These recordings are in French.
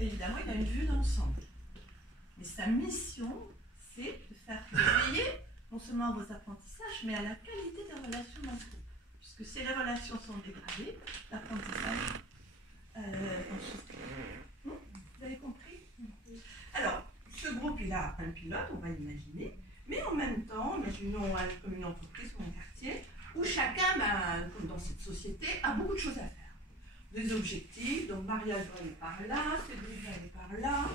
évidemment, il a une vue d'ensemble. Mais sa mission, c'est de faire veiller non seulement à vos apprentissages, mais à la qualité des relations dans le groupe. Puisque si les relations sont dégradées, l'apprentissage en souffre. Vous avez compris? Alors, ce groupe, il a un pilote, on va imaginer, mais en même temps, imaginons comme une entreprise ou un quartier, où chacun, comme dans cette société, a beaucoup de choses à faire. Des objectifs, donc Maria doit aller par là, Cédric doit aller par là,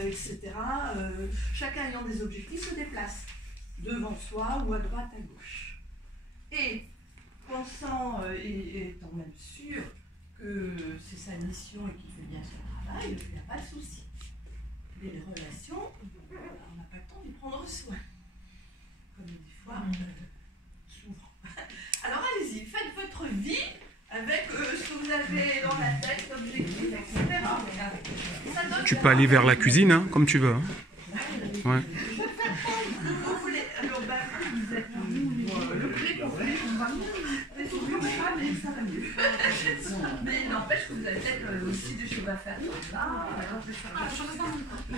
etc. Chacun ayant des objectifs se déplace devant soi ou à droite, à gauche. Et pensant et étant même sûr que c'est sa mission et qu'il fait bien son travail, il n'y a pas de souci. Mais les relations, on n'a pas le temps d'y prendre soin. Comme des fois, souvent. Alors allez-y, faites votre vie avec ce que vous avez dans la tête, l'objectif, etc. Tu peux aller vers la cuisine, hein, comme tu veux. Hein. Ouais. Vous voulez, alors vous êtes le prix pour lui, on va mais ça va mieux. Mais il n'empêche que vous avez peut-être aussi des choses à faire. Vous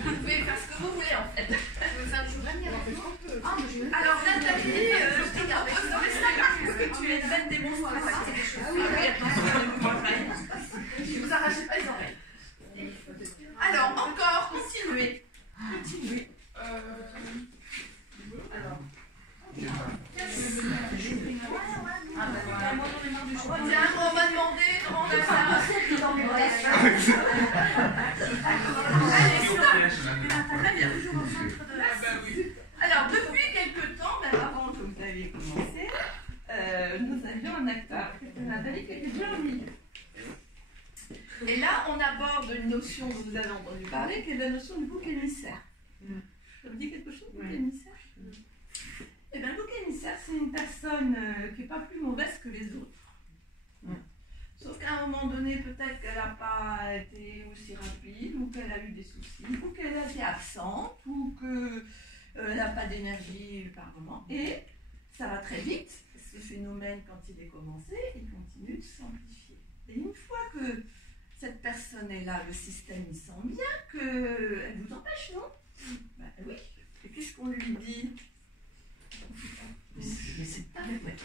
pouvez faire ce que vous voulez en fait. Alors Nathalie, je te propose de rester là parce que tu es une belle démonstration. Oui, attention, ne vous arrachez pas les oreilles. Alors encore, continuez. Continuez. Alors. Tiens, on m'a demandé de rendre ça. Allez, stop. Très bien. Alors, depuis quelque temps, même avant que vous aviez commencé, nous avions un acteur, c'était Nathalie, qui était bien au milieu. Et là, on aborde une notion dont vous avez entendu parler, qui est la notion du bouc émissaire. Ça vous dit quelque chose, bouc émissaire? Eh bien, le bouc émissaire, c'est une personne qui n'est pas plus mauvaise que les autres. Sauf qu'à un moment donné, peut-être qu'elle n'a pas été aussi rapide, ou qu'elle a eu des soucis, ou qu'elle a été absente, ou qu'elle n'a pas d'énergie par moment. Et ça va très vite. Ce phénomène, quand il est commencé, il continue de s'amplifier. Et une fois que cette personne est là, le système il sent bien qu'elle vous empêche, non? Ben oui. Et qu'est-ce qu'on lui dit? Mais c'est pas vrai.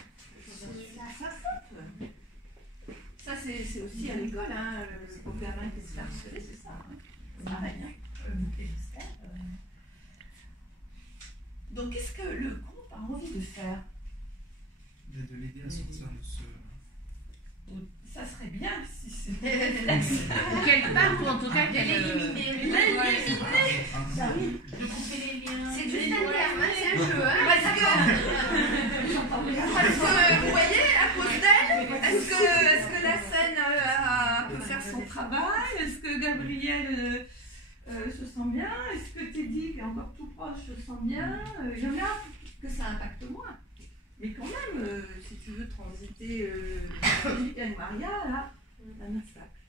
Ça, c'est aussi à l'école, hein, le gamin qui se fait harceler, c'est ça. Hein. C'est pareil. Hein. Donc, qu'est-ce que le groupe a envie de faire? De l'aider à sortir de ce... Ça serait bien si c'est... Ou qu'elle parte, ou en tout cas qu'elle éliminer. De couper les liens. C'est juste un terme, c'est un jeu. Parce que, vous voyez, à cause d'elle, est-ce que la scène peut faire son travail? Est-ce que Gabriel se sent bien? Est-ce que Teddy, qui est encore tout proche, se sent bien? J'aime bien que ça impacte moins. Mais quand même, si tu veux transiter avec Maria, là, un obstacle.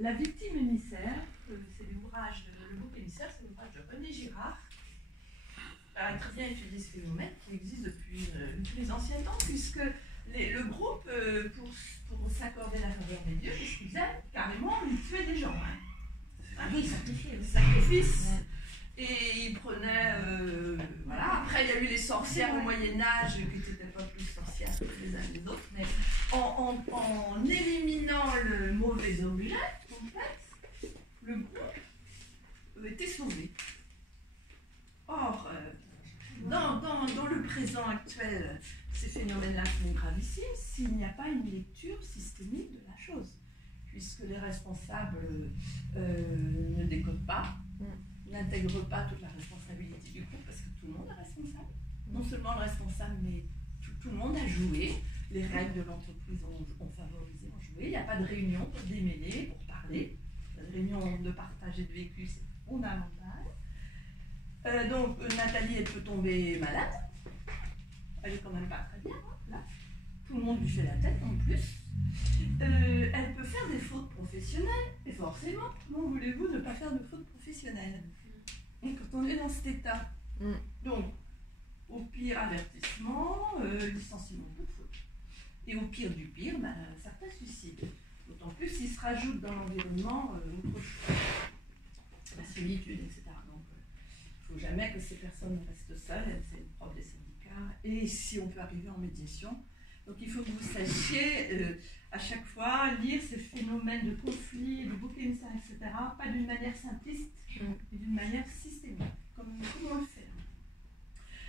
La victime émissaire, c'est l'ouvrage Le bouc émissaire, c'est l'ouvrage de René Girard. Alors, très bien étudié ce phénomène qui existe depuis les anciens temps, puisque le groupe, pour s'accorder la faveur des dieux, qu'est-ce qu'ils faisaient? Carrément, ils tuaient des gens. Hein. Oui, sacrifice. Et ils prenaient, voilà, après il y a eu les sorcières au Moyen-Âge qui n'étaient pas plus sorcières que les uns les autres, mais en éliminant le mauvais objet, en fait, le groupe était sauvé. Or, dans le présent actuel, ces phénomènes-là sont gravissimes s'il n'y a pas une lecture systémique de la chose, puisque les responsables ne décodent pas, n'intègrent pas toute la responsabilité du groupe, parce que tout le monde est responsable. Non seulement le responsable, mais tout le monde a joué. Les règles de l'entreprise ont favorisé, ont joué. Il n'y a pas de réunion pour démêler, pour parler. La réunion de partage et de vécu, c'est fondamental. Donc, Nathalie, elle peut tomber malade. Elle est quand même pas très bien, hein, là. Tout le monde lui fait la tête en plus. Elle peut faire des fautes professionnelles, et forcément, comment voulez-vous ne pas faire de fautes professionnelles? Et quand on est dans cet état, donc, au pire, avertissement, licenciement pour faute. Et au pire du pire, certains suicides. D'autant plus s'il se rajoute dans l'environnement autre chose. la solitude, etc. Donc, il ne faut jamais que ces personnes restent seules, c'est le propre des syndicats. Et si on peut arriver en médiation, donc il faut que vous sachiez à chaque fois lire ces phénomènes de conflit, de bouquets, etc., pas d'une manière simpliste, mais d'une manière systémique, comme on le fait.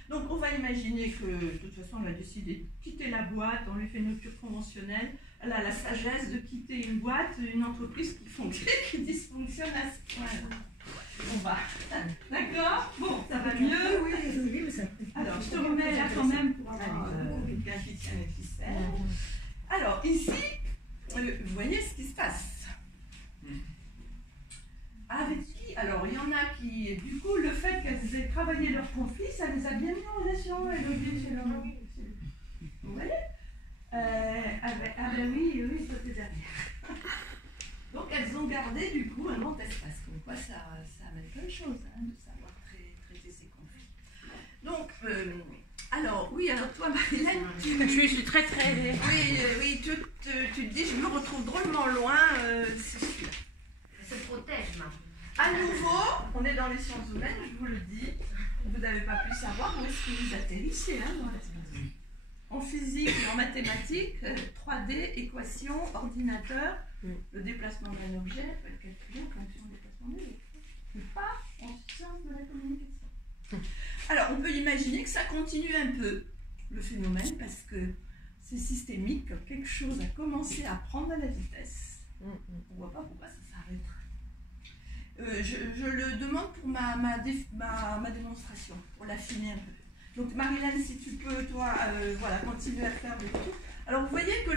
Donc on va imaginer que de toute façon elle a décidé de quitter la boîte, on lui fait une rupture conventionnelle, elle a la sagesse de quitter une boîte, une entreprise qui dysfonctionne à ce point-là. On va. D'accord? Bon, ça va mieux? Oui, mais ça. Alors, je te remets là quand même pour avoir quelqu'un qui tient les ficelles. Alors, ici, vous voyez ce qui se passe. Avec qui? Alors, il y en a qui, du coup, le fait qu'elles aient travaillé leur conflit, ça les a bien mis en relation, Élodie, chez leur. Vous voyez? Ah ben oui, ça c'est derrière. Donc elles ont gardé du coup un grand espace. Donc quoi, ça amène plein de choses, hein, de savoir traiter ces conflits. Donc, alors toi Marilène, Je suis très très... oui, tu te dis, je me retrouve drôlement loin, c'est sûr. Ça se protège, Marie. À nouveau, on est dans les sciences humaines, je vous le dis. Vous n'avez pas pu savoir où est-ce que vous atterrissez dans l'espace. En physique et en mathématiques, 3D, équation, ordinateur, le déplacement d'un objet peut être calculé en fonction du déplacement de l'électron, mais pas en sciences de la communication. Alors, on peut imaginer que ça continue un peu, le phénomène, parce que c'est systémique, quelque chose a commencé à prendre de la vitesse. On ne voit pas pourquoi ça s'arrêterait. Je le demande pour ma démonstration, pour l'affiner un peu. Donc Marilène, si tu peux, toi, continuer à faire des trucs. Alors vous voyez que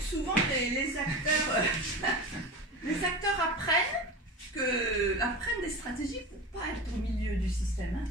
souvent les acteurs apprennent des stratégies pour ne pas être au milieu du système. Hein.